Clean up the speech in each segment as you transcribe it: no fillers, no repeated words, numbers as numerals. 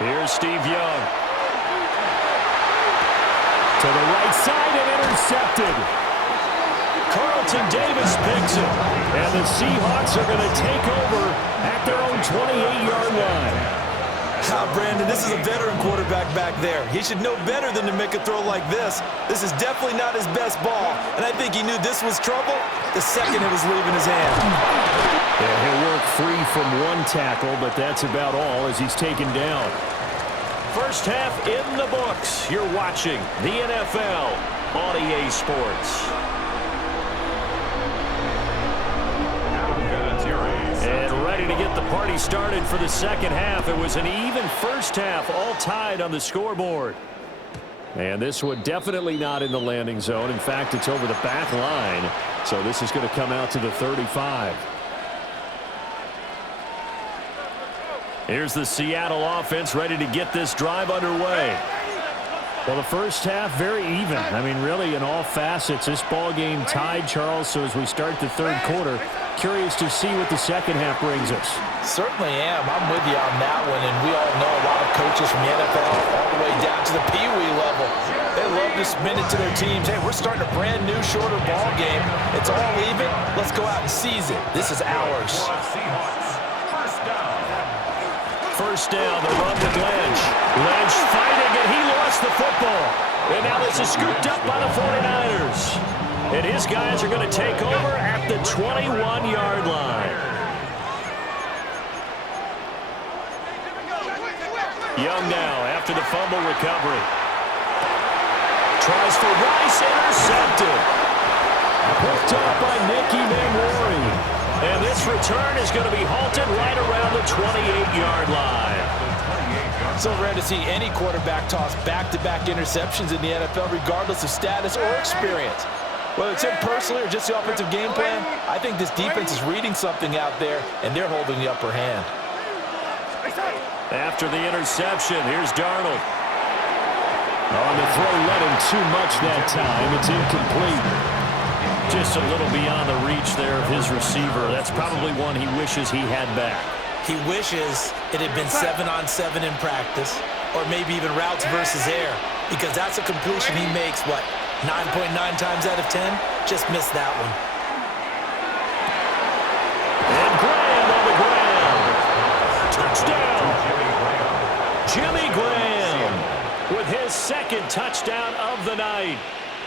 Here's Steve Young. To the right side and intercepted. Carlton Davis picks it. And the Seahawks are going to take over at their own 28-yard line. Brandon, this is a veteran quarterback back there. He should know better than to make a throw like this. This is definitely not his best ball, and I think he knew this was trouble the second it was leaving his hand. Yeah, he'll work free from one tackle, but that's about all as he's taken down. First half in the books. You're watching the NFL on EA Sports. And ready to get the party started for the second half. It was an even first half, all tied on the scoreboard. And this one definitely not in the landing zone. In fact, it's over the back line. So this is going to come out to the 35. Here's the Seattle offense ready to get this drive underway. Well, the first half, very even. I mean, really, in all facets, this ball game tied, Charles. So as we start the third quarter, curious to see what the second half brings us. Certainly am. I'm with you on that one. And we all know a lot of coaches from the NFL all the way down to the Pee-wee level. They love to spin it to their teams. Hey, we're starting a brand new, shorter ball game. It's all even. Let's go out and seize it. This is ours. First down, the run with Lynch. Lynch fighting, and he lost the football. And now this is scooped up by the 49ers. And his guys are going to take over at the 21-yard line. Young now after the fumble recovery. Tries for Rice, intercepted. Picked up by Nicky Manwari. And this return is going to be halted right around the 28-yard line. So rare to see any quarterback toss back-to-back interceptions in the NFL, regardless of status or experience. Whether it's him personally or just the offensive game plan, I think this defense is reading something out there, and they're holding the upper hand. After the interception, here's Darnold. On the throw, let him too much that time. It's incomplete. Just a little beyond the reach there of his receiver. That's probably one he wishes he had back. He wishes it had been 7-on-7 in practice, or maybe even routes versus air, because that's a completion he makes, 9.9 times out of 10? Just missed that one. And Graham on the ground. Touchdown. Jimmy Graham with his second touchdown of the night.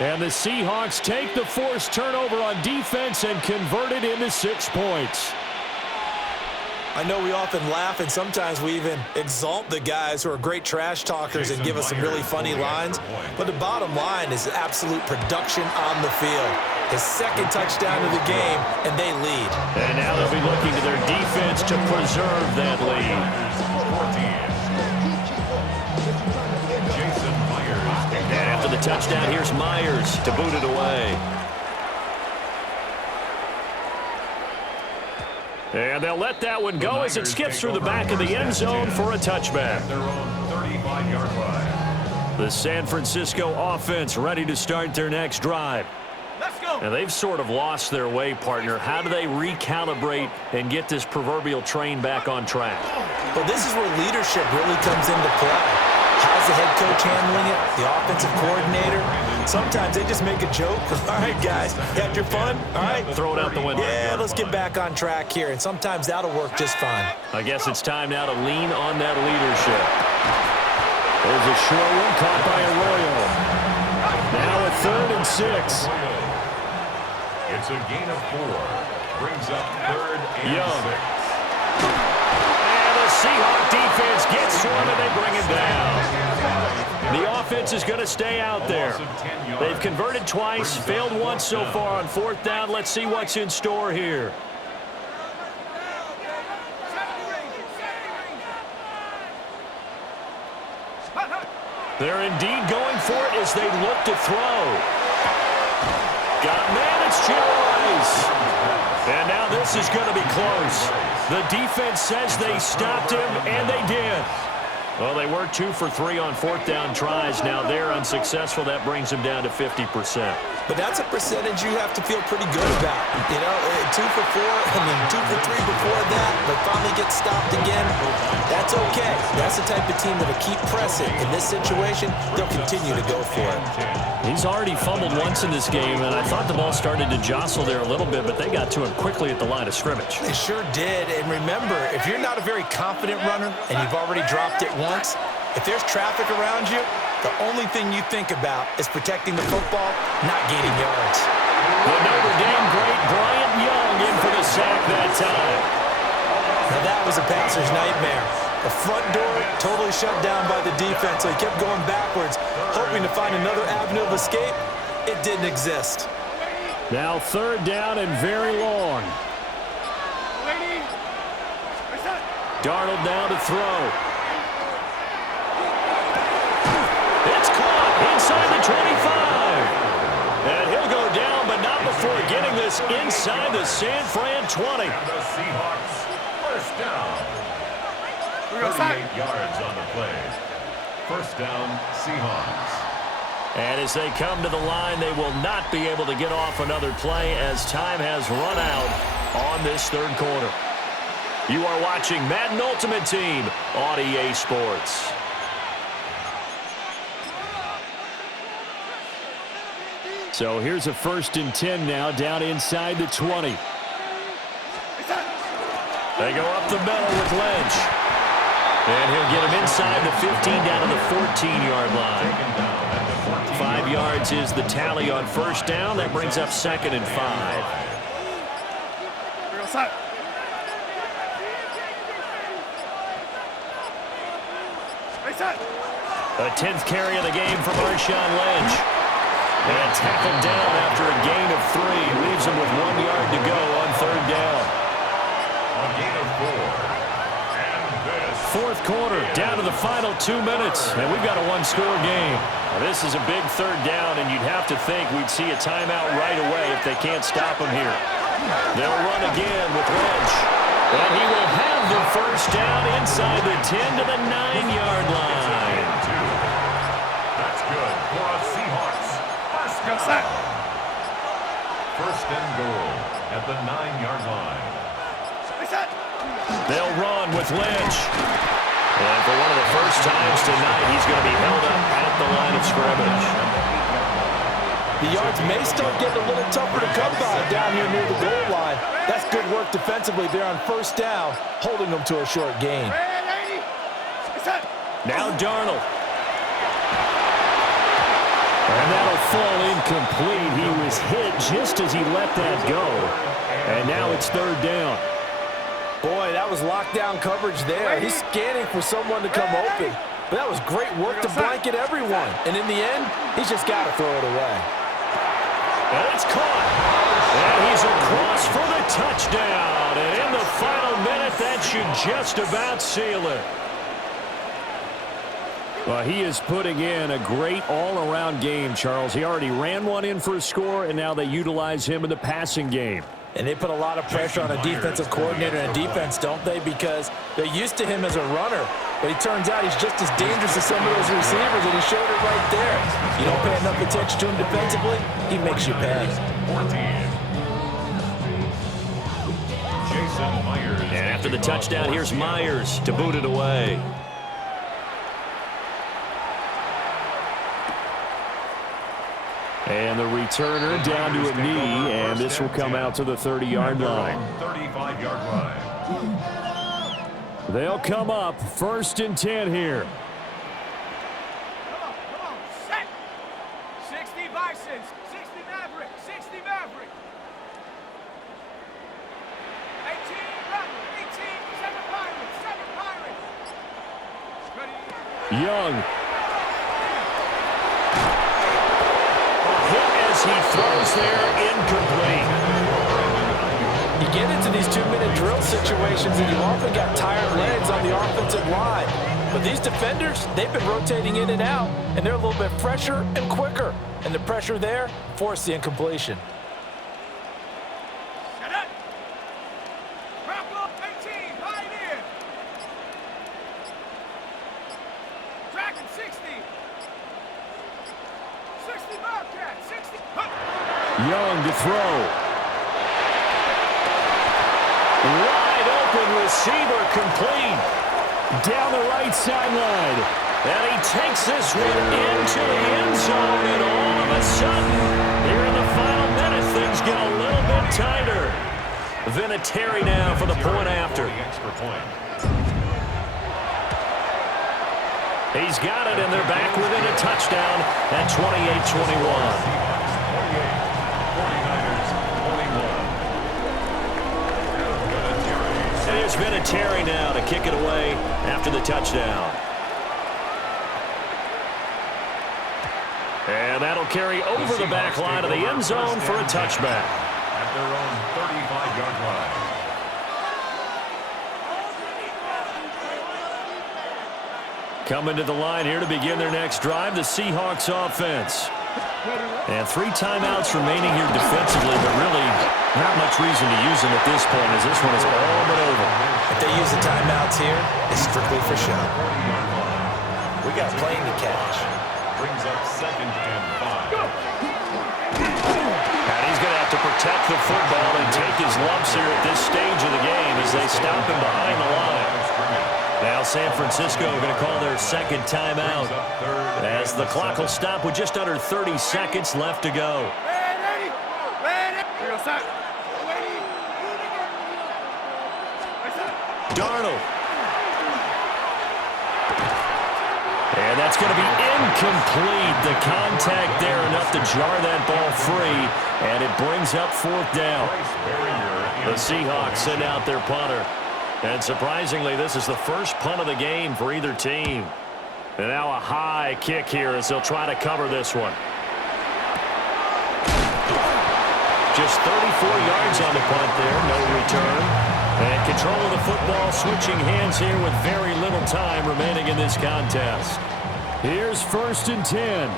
And the Seahawks take the forced turnover on defense and convert it into 6 points. I know we often laugh, and sometimes we even exalt the guys who are great trash talkers and give us some really funny lines. But the bottom line is absolute production on the field. His second touchdown of the game, and they lead. And now they'll be looking to their defense to preserve that lead. And after the touchdown, here's Myers to boot it away. And they'll let that one go as it skips through the back of the end zone for a touchback. The San Francisco offense ready to start their next drive. Let's go. And they've sort of lost their way, partner. How do they recalibrate and get this proverbial train back on track? Well, this is where leadership really comes into play. How's the head coach handling it? The offensive coordinator? Sometimes they just make a joke. All right, guys, you had your fun? All right. Throw it out the window. Yeah, let's get back on track here. And sometimes that'll work just fine. I guess it's time now to lean on that leadership. There's a short one caught by Arroyo. Now a 3rd and 6. It's a gain of 4. Brings up 3rd and Young. 6. Seahawk defense gets to him and they bring it down. The offense is going to stay out there. They've converted twice, failed once so far on 4th down. Let's see what's in store here. They're indeed going for it as they look to throw. Got man, it's Rice. And now this is going to be close. The defense says they stopped him, and they did. Well, they were 2 for 3 on fourth down tries. Now they're unsuccessful. That brings them down to 50%. But that's a percentage you have to feel pretty good about. You know, 2 for 4, 2 for 3 before that, but finally get stopped again. That's okay. That's the type of team that'll keep pressing. In this situation, they'll continue to go for it. He's already fumbled once in this game, and I thought the ball started to jostle there a little bit, but they got to him quickly at the line of scrimmage. They sure did. And remember, if you're not a very confident runner and you've already dropped it once, if there's traffic around you, the only thing you think about is protecting the football, not gaining yards. The Notre Dame great Bryant Young in for the sack that time. Now that was a passer's nightmare. The front door totally shut down by the defense, so he kept going backwards, hoping to find another avenue of escape. It didn't exist. Now third down and very long. Darnold now to throw. It's caught inside the 25. And he'll go down, but not before getting this inside the San Fran 20. And the Seahawks, first down. 38 yards on the play. First down, Seahawks. And as they come to the line, they will not be able to get off another play as time has run out on this third quarter. You are watching Madden Ultimate Team on EA Sports. So here's a 1st and 10 now, down inside the 20. They go up the middle with Lynch. And he'll get him inside the 15 down to the 14-yard line. 5 yards is the tally on first down. That brings up 2nd and 5. A 10th carry of the game for Marshawn Lynch. And tackled down after a gain of 3. Leaves him with 1 yard to go on third down. A gain of 4. Fourth quarter, down to the final 2 minutes, and we've got a one-score game. Now, this is a big third down, and you'd have to think we'd see a timeout right away if they can't stop him here. They'll run again with Lynch, and he will have the first down inside the 10 to the 9-yard line. That's good for a Seahawks. First down. First and goal at the 9-yard line. They'll run with Lynch. And for one of the first times tonight, he's going to be held up at the line of scrimmage. The yards may start getting a little tougher to come by down here near the goal line. That's good work defensively there on first down, holding them to a short gain. Now Darnold. And that'll fall incomplete. He was hit just as he let that go. And now it's third down. Boy, that was lockdown coverage there. He's scanning for someone to come open. But that was great work to blanket everyone. And in the end, he's just got to throw it away. And it's caught. And he's across for the touchdown. And in the final minute, that should just about seal it. Well, he is putting in a great all-around game, Charles. He already ran one in for a score, and now they utilize him in the passing game. And they put a lot of pressure on a defensive coordinator and a defense, don't they? Because they're used to him as a runner. But it turns out he's just as dangerous as some of those receivers, and he showed it right there. You don't pay enough attention to him defensively, he makes you pay. 14. Jason Myers. And after the touchdown, here's Myers to boot it away. And the returner down to a knee, and this will come out to the 30-yard line. 35-yard line. They'll come up 1st and 10 here. Come on, set. 60 Bisons, 60 Maverick, 60 Maverick. 18 Rebel, 18, 7 Pirates, 7 Pirates. Ready? Young. He throws there, incomplete. You get into these 2-minute drill situations, and you've often got tired legs on the offensive line. But these defenders, they've been rotating in and out, and they're a little bit fresher and quicker. And the pressure there forced the incompletion. Set up. Crumble, 18, right in. Wildcat, 60. Young to throw. Wide open receiver complete. Down the right sideline. And he takes this one into the end zone. And all of a sudden, here in the final minute, things get a little bit tighter. Vinatieri now for the point after. He's got it, and they're back within a touchdown at 28-21. Here's Vinatieri now to kick it away after the touchdown. And that'll carry over the back line of the end zone for a touchback. At their own 35-yard line. Coming to the line here to begin their next drive, the Seahawks offense. And 3 timeouts remaining here defensively, but really not much reason to use them at this point as this one is all but over. If they use the timeouts here, it's strictly for show. We got a plane to catch. Brings up 2nd and 5. And he's going to have to protect the football and take his lumps here at this stage of the game as they stop him behind the line. Now San Francisco going to call their 2nd timeout as the clock will stop with just under 30 seconds left to go. Darnold. And that's going to be incomplete. The contact there enough to jar that ball free, and it brings up 4th down. The Seahawks send out their punter. And surprisingly, this is the first punt of the game for either team. And now a high kick here as they'll try to cover this one. Just 34 yards on the punt there, no return. And control of the football switching hands here with very little time remaining in this contest. Here's 1st and 10.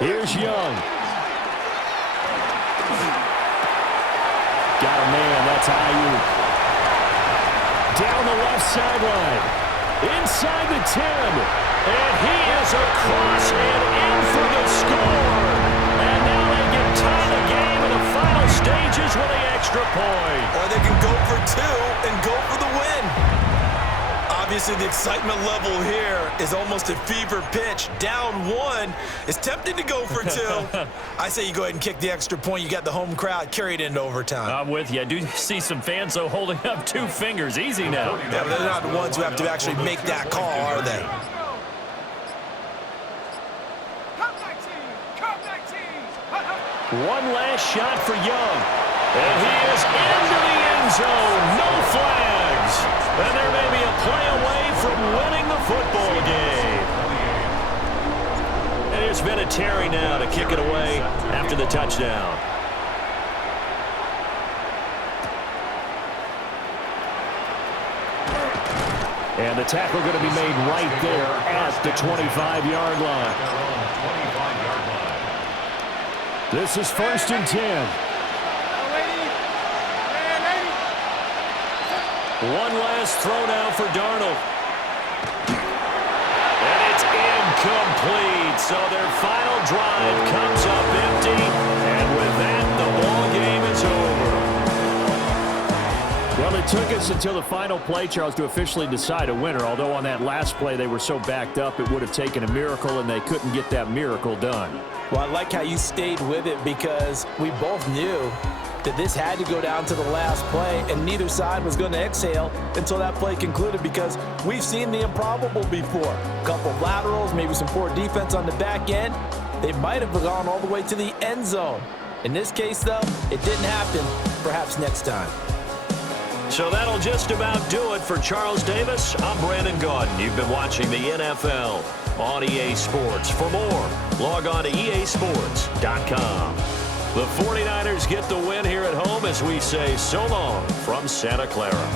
Here's Young. Got a man, that's Ayuk. Down the left sideline. Inside the 10. And he is across and in for the score. And now they can tie the game in the final stages with the extra point. Or they can go for 2 and go for the win. Obviously, the excitement level here is almost a fever pitch. Down 1. It's tempting to go for 2. I say you go ahead and kick the extra point. You got the home crowd carried into overtime. I'm with you. I do see some fans, though, holding up 2 fingers. Easy now. Yeah, but they're not the ones who have to actually make that call, are they? One last shot for Young. And he is into the end zone. No flags. And there may be a play away from winning the football game. And here's Vinatieri now to kick it away after the touchdown. And the tackle going to be made right there at the 25-yard line. This is 1st and 10. One last throw now for Darnold. And it's incomplete. So their final drive comes up empty. And with that, the ball game is over. Well, it took us until the final play, Charles, to officially decide a winner. Although on that last play they were so backed up, it would have taken a miracle, and they couldn't get that miracle done. Well, I like how you stayed with it because we both knew that this had to go down to the last play, and neither side was going to exhale until that play concluded because we've seen the improbable before. A couple of laterals, maybe some poor defense on the back end. They might have gone all the way to the end zone. In this case, though, it didn't happen. Perhaps next time. So that'll just about do it for Charles Davis. I'm Brandon Gaudin. You've been watching the NFL on EA Sports. For more, log on to easports.com. The 49ers get the win here at home as we say so long from Santa Clara.